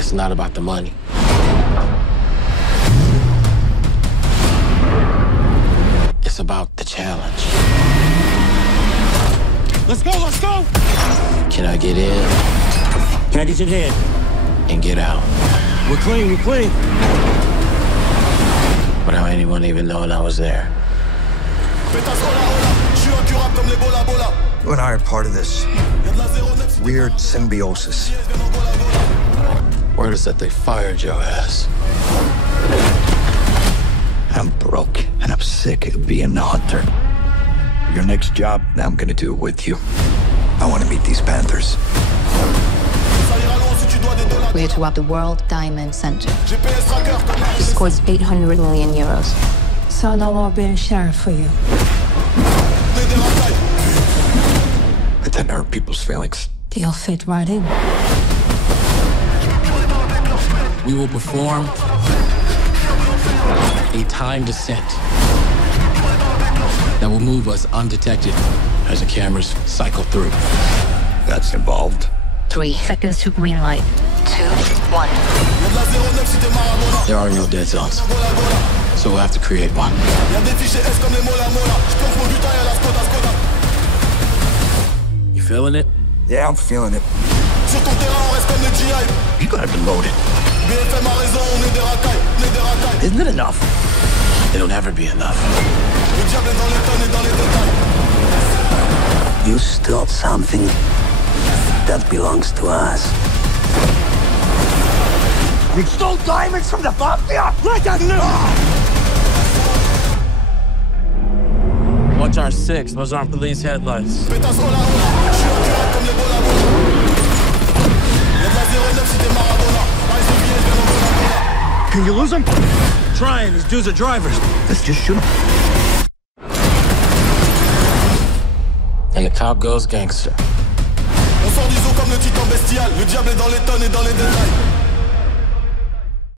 It's not about the money. It's about the challenge. Let's go, let's go! Can I get in? Can I get your head? And get out? We're clean, we're clean. Without anyone even knowing I was there. You and I are part of this weird symbiosis. Word is that they fired your ass. I'm broke, and I'm sick of being the hunter. Your next job, I'm gonna do it with you. I want to meet these Panthers. We're to rob the World Diamond Center. This costs 800 million euros. So no more being sheriff for you. I tend to hurt people's feelings. You'll fit right in. We will perform a time descent that will move us undetected as the cameras cycle through. That's involved. 3 seconds to green light. 2, 1. There are no dead zones, so we'll have to create one. You feeling it? Yeah, I'm feeling it. You gotta be loaded. Isn't it enough? It'll never be enough. You stole something that belongs to us. You stole diamonds from the mafia? Like I knew! Watch our 6, those aren't police headlights. Can you lose them? Trying, these dudes are drivers. Let's just shoot them. And the cop goes gangster. On sort du zoo comme le titan bestial. Le diable est dans les tonnes et dans les détails.